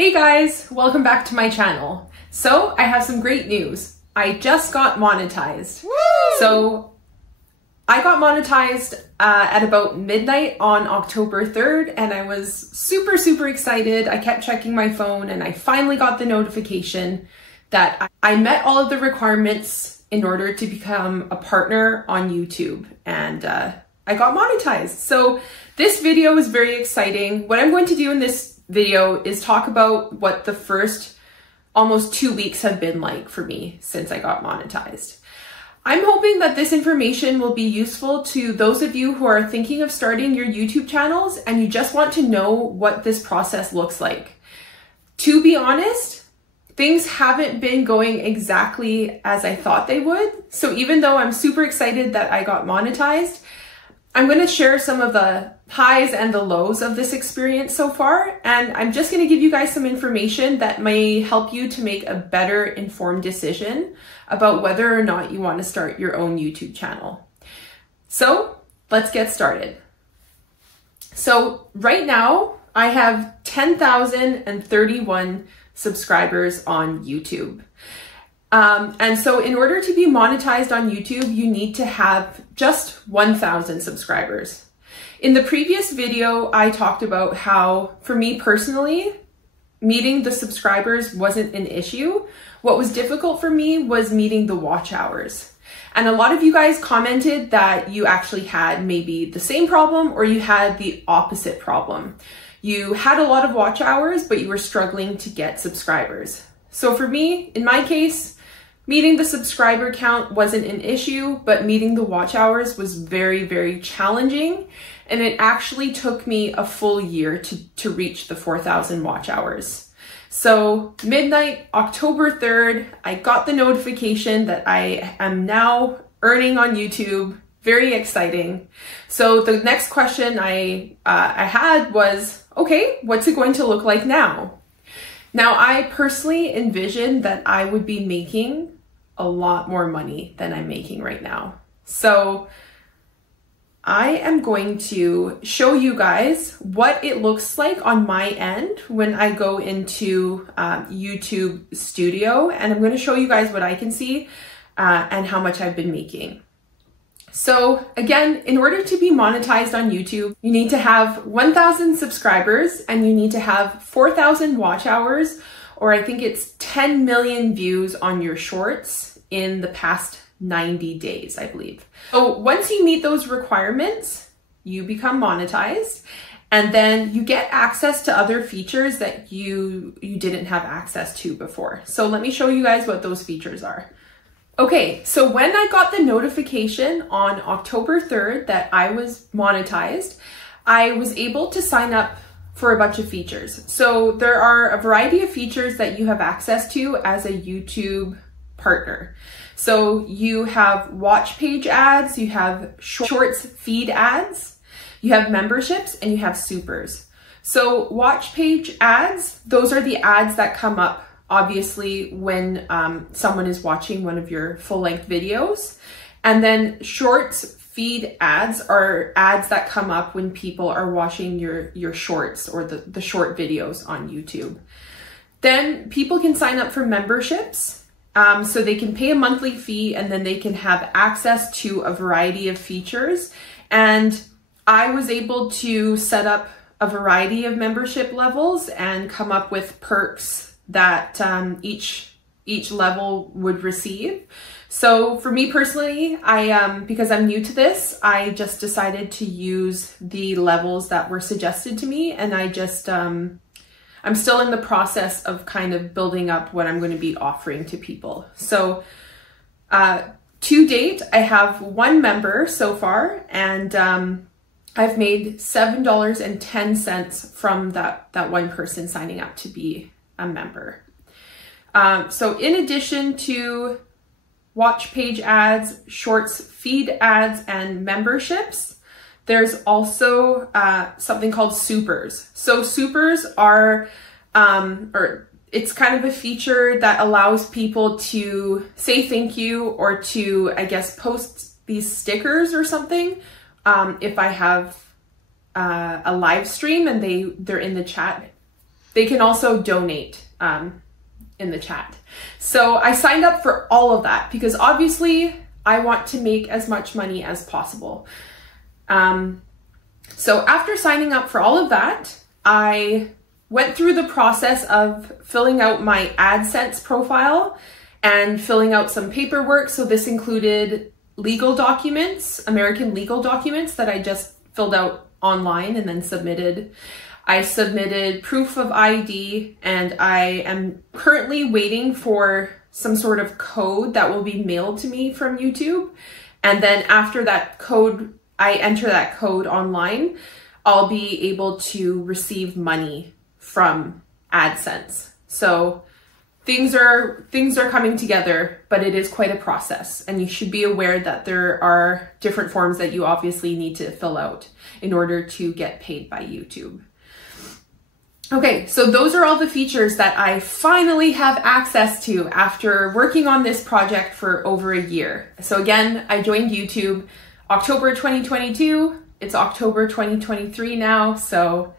Hey guys, welcome back to my channel. So I have some great news. I just got monetized. Woo! So I got monetized at about midnight on October 3rd and I was super excited. I kept checking my phone and I finally got the notification that I met all of the requirements in order to become a partner on YouTube, and I got monetized. So this video is very exciting. What I'm going to do in this video is talk about what the first almost 2 weeks have been like for me since I got monetized. I'm hoping that this information will be useful to those of you who are thinking of starting your YouTube channels and you just want to know what this process looks like. To be honest, things haven't been going exactly as I thought they would. So even though I'm super excited that I got monetized, I'm going to share some of the highs and the lows of this experience so far, and I'm just going to give you guys some information that may help you to make a better informed decision about whether or not you want to start your own YouTube channel. So let's get started. So right now I have 10,031 subscribers on YouTube. And so in order to be monetized on YouTube, you need to have just 1,000 subscribers. In the previous video, I talked about how, for me personally, meeting the subscribers wasn't an issue. What was difficult for me was meeting the watch hours. And a lot of you guys commented that you actually had maybe the same problem or you had the opposite problem. You had a lot of watch hours, but you were struggling to get subscribers. So for me, in my case, meeting the subscriber count wasn't an issue, but meeting the watch hours was very challenging. And it actually took me a full year to reach the 4,000 watch hours. So midnight, October 3rd, I got the notification that I am now earning on YouTube. Very exciting. So the next question I had was, okay, what's it going to look like now? Now, I personally envisioned that I would be making a lot more money than I'm making right now. So I am going to show you guys what it looks like on my end when I go into YouTube Studio, and I'm going to show you guys what I can see and how much I've been making. So again, in order to be monetized on YouTube, you need to have 1,000 subscribers and you need to have 4,000 watch hours, or I think it's 10 million views on your shorts in the past 90 days, I believe. So once you meet those requirements, you become monetized, and then you get access to other features that you didn't have access to before. So let me show you guys what those features are. Okay, so when I got the notification on October 3rd that I was monetized, I was able to sign up for a bunch of features. So there are a variety of features that you have access to as a YouTube partner. So you have watch page ads, you have shorts feed ads, you have memberships, and you have supers. So watch page ads, those are the ads that come up obviously when someone is watching one of your full-length videos. And then shorts feed ads are ads that come up when people are watching your shorts or the short videos on YouTube. Then people can sign up for memberships. So they can pay a monthly fee and then they can have access to a variety of features. And I was able to set up a variety of membership levels and come up with perks that each level would receive. So for me personally, because I'm new to this, I just decided to use the levels that were suggested to me, and I just I'm still in the process of kind of building up what I'm going to be offering to people. So to date, I have one member so far, and I've made $7.10 from that one person signing up to be a member. So in addition to watch page ads, shorts feed ads, and memberships, there's also something called supers. So supers are, it's kind of a feature that allows people to say thank you or to, I guess, post these stickers or something. If I have a live stream and they're in the chat They can also donate in the chat. So I signed up for all of that because obviously I want to make as much money as possible. So after signing up for all of that, I went through the process of filling out my AdSense profile and filling out some paperwork. So this included legal documents, American legal documents that I just filled out online and then submitted. I submitted proof of ID, and I am currently waiting for some sort of code that will be mailed to me from YouTube. And then after that code, I enter that code online, I'll be able to receive money from AdSense. So things are coming together, but it is quite a process, and you should be aware that there are different forms that you obviously need to fill out in order to get paid by YouTube. Okay, so those are all the features that I finally have access to after working on this project for over a year. So again, I joined YouTube October 2022. It's October 2023 now. So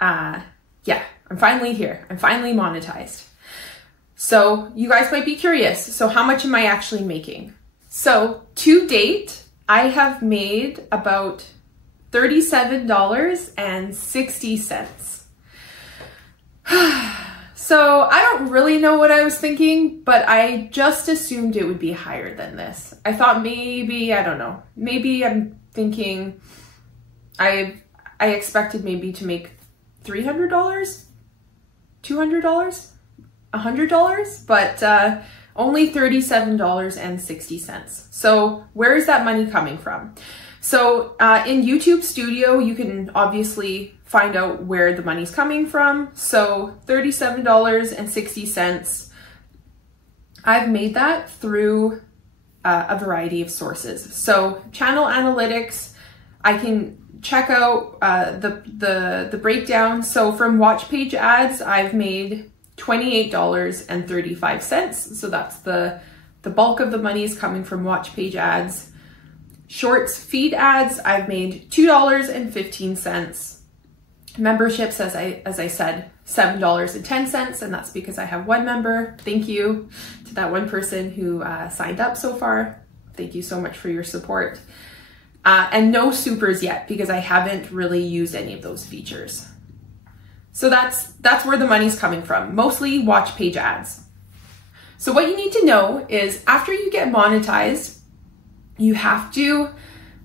yeah, I'm finally here. I'm finally monetized. So you guys might be curious. So how much am I actually making? So to date, I have made about $37.60. So I don't really know what I was thinking, but I just assumed it would be higher than this. I thought maybe, I don't know, maybe I'm thinking I expected maybe to make $300, $200, $100, but only $37.60. So where is that money coming from? So in YouTube Studio, you can obviously find out where the money's coming from. So $37.60. I've made that through a variety of sources. So channel analytics, I can check out the breakdown. So from watch page ads, I've made $28.35. So that's the bulk of the money is coming from watch page ads. Shorts feed ads, I've made $2.15. Memberships, as I said, $7.10, and that's because I have one member. Thank you to that one person who signed up so far. Thank you so much for your support. And no supers yet because I haven't really used any of those features. So that's where the money's coming from, mostly watch page ads. So what you need to know is after you get monetized, you have to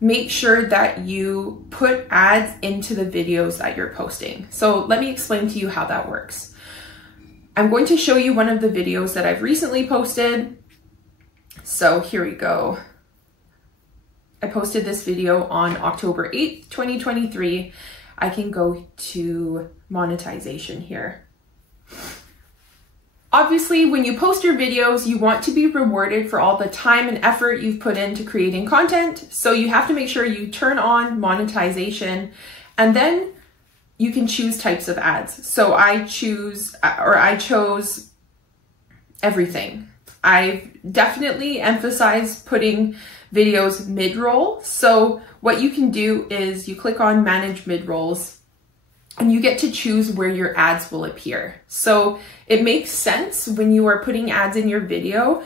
make sure that you put ads into the videos that you're posting. So let me explain to you how that works. I'm going to show you one of the videos that I've recently posted. So here we go. I posted this video on October 8th, 2023. I can go to monetization here. Obviously, when you post your videos, you want to be rewarded for all the time and effort you've put into creating content. So you have to make sure you turn on monetization, and then you can choose types of ads. So I chose everything. I've definitely emphasized putting videos mid-roll. So what you can do is you click on manage mid-rolls, and you get to choose where your ads will appear. So it makes sense when you are putting ads in your video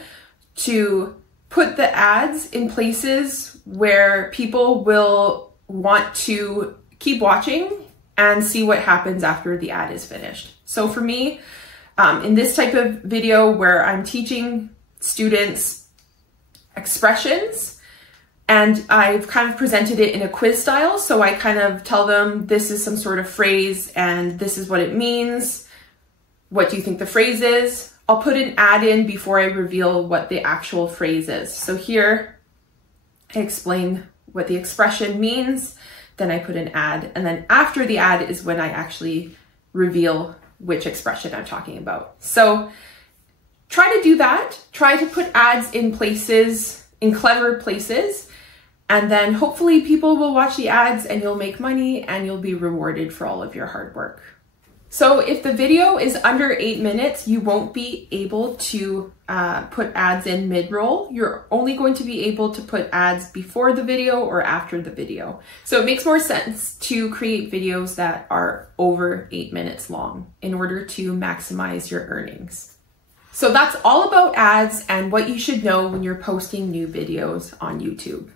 to put the ads in places where people will want to keep watching and see what happens after the ad is finished. So for me, in this type of video where I'm teaching students expressions, and I've kind of presented it in a quiz style. So I kind of tell them this is some sort of phrase and this is what it means. What do you think the phrase is? I'll put an ad in before I reveal what the actual phrase is. So here I explain what the expression means, then I put an ad, and then after the ad is when I actually reveal which expression I'm talking about. So try to do that. Try to put ads in places, in clever places, and then hopefully people will watch the ads and you'll make money and you'll be rewarded for all of your hard work. So if the video is under 8 minutes, you won't be able to put ads in mid-roll. You're only going to be able to put ads before the video or after the video. So it makes more sense to create videos that are over 8 minutes long in order to maximize your earnings. So that's all about ads and what you should know when you're posting new videos on YouTube.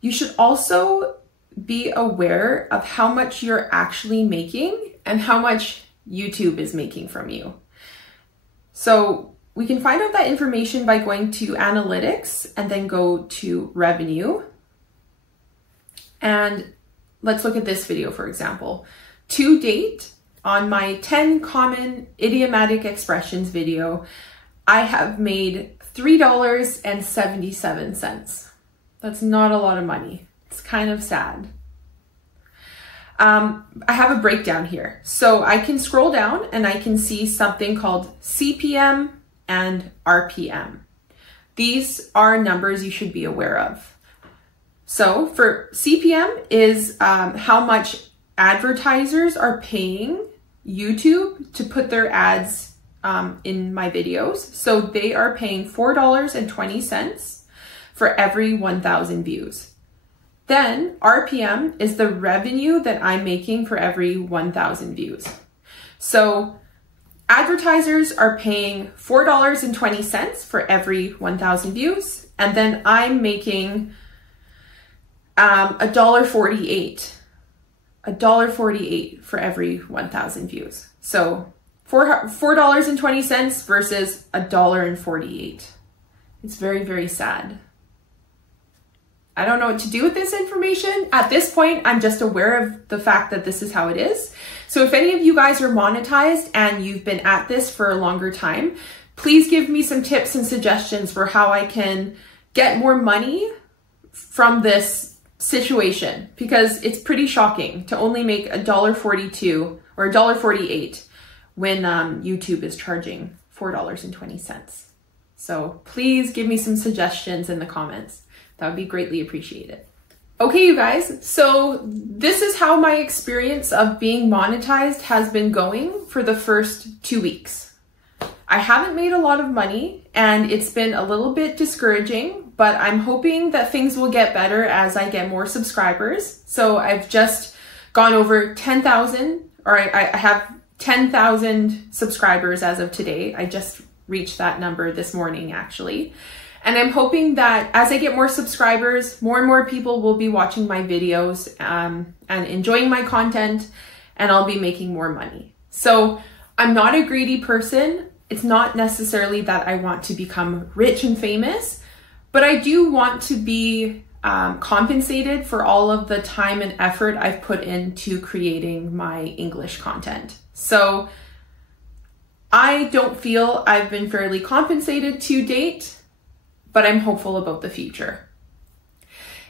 You should also be aware of how much you're actually making and how much YouTube is making from you. So we can find out that information by going to analytics and then go to revenue. And let's look at this video, for example. To date, on my 10 common idiomatic expressions video, I have made $3.77. That's not a lot of money. It's kind of sad. I have a breakdown here. So I can scroll down and I can see something called CPM and RPM. These are numbers you should be aware of. So for CPM is how much advertisers are paying YouTube to put their ads in my videos. So they are paying $4.20 for every 1,000 views. Then RPM is the revenue that I'm making for every 1,000 views. So advertisers are paying $4.20 for every 1,000 views. And then I'm making $1.48 for every 1,000 views. So $4.20 versus $1.48. It's very, very sad. I don't know what to do with this information. At this point, I'm just aware of the fact that this is how it is. So if any of you guys are monetized and you've been at this for a longer time, please give me some tips and suggestions for how I can get more money from this situation, because it's pretty shocking to only make $1.42 or $1.48 when YouTube is charging $4.20. So please give me some suggestions in the comments. That would be greatly appreciated. Okay, you guys, so this is how my experience of being monetized has been going for the first 2 weeks. I haven't made a lot of money and it's been a little bit discouraging, but I'm hoping that things will get better as I get more subscribers. So I've just gone over 10,000, or I have 10,000 subscribers as of today. I just reached that number this morning, actually. And I'm hoping that as I get more subscribers, more and more people will be watching my videos and enjoying my content, and I'll be making more money. So I'm not a greedy person. It's not necessarily that I want to become rich and famous, but I do want to be compensated for all of the time and effort I've put into creating my English content. So I don't feel I've been fairly compensated to date, but I'm hopeful about the future.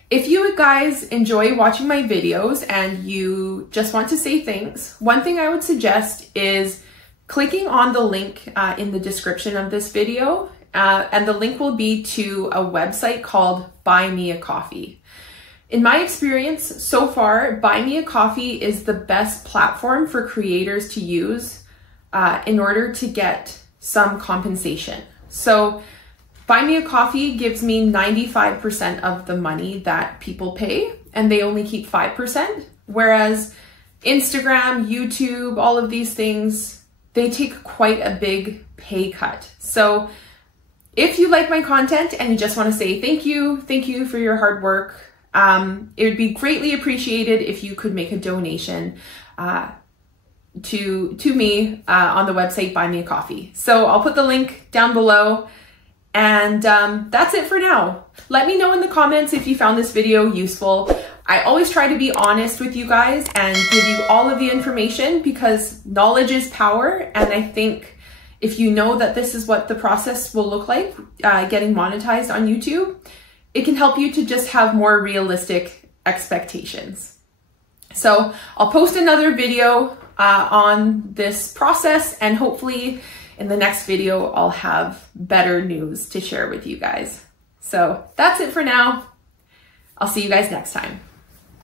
If you guys enjoy watching my videos and you just want to say thanks, one thing I would suggest is clicking on the link in the description of this video, and the link will be to a website called Buy Me a Coffee. In my experience so far, Buy Me a Coffee is the best platform for creators to use in order to get some compensation. So Buy Me a Coffee gives me 95% of the money that people pay, and they only keep 5%. Whereas Instagram, YouTube, all of these things, they take quite a big pay cut. So if you like my content and you just want to say thank you for your hard work, it would be greatly appreciated if you could make a donation to me on the website Buy Me a Coffee. So I'll put the link down below. And that's it for now. Let me know in the comments if you found this video useful. I always try to be honest with you guys and give you all of the information, because knowledge is power. And I think if you know that this is what the process will look like, getting monetized on YouTube, it can help you to just have more realistic expectations. So I'll post another video on this process, and hopefully in the next video, I'll have better news to share with you guys. So that's it for now. I'll see you guys next time.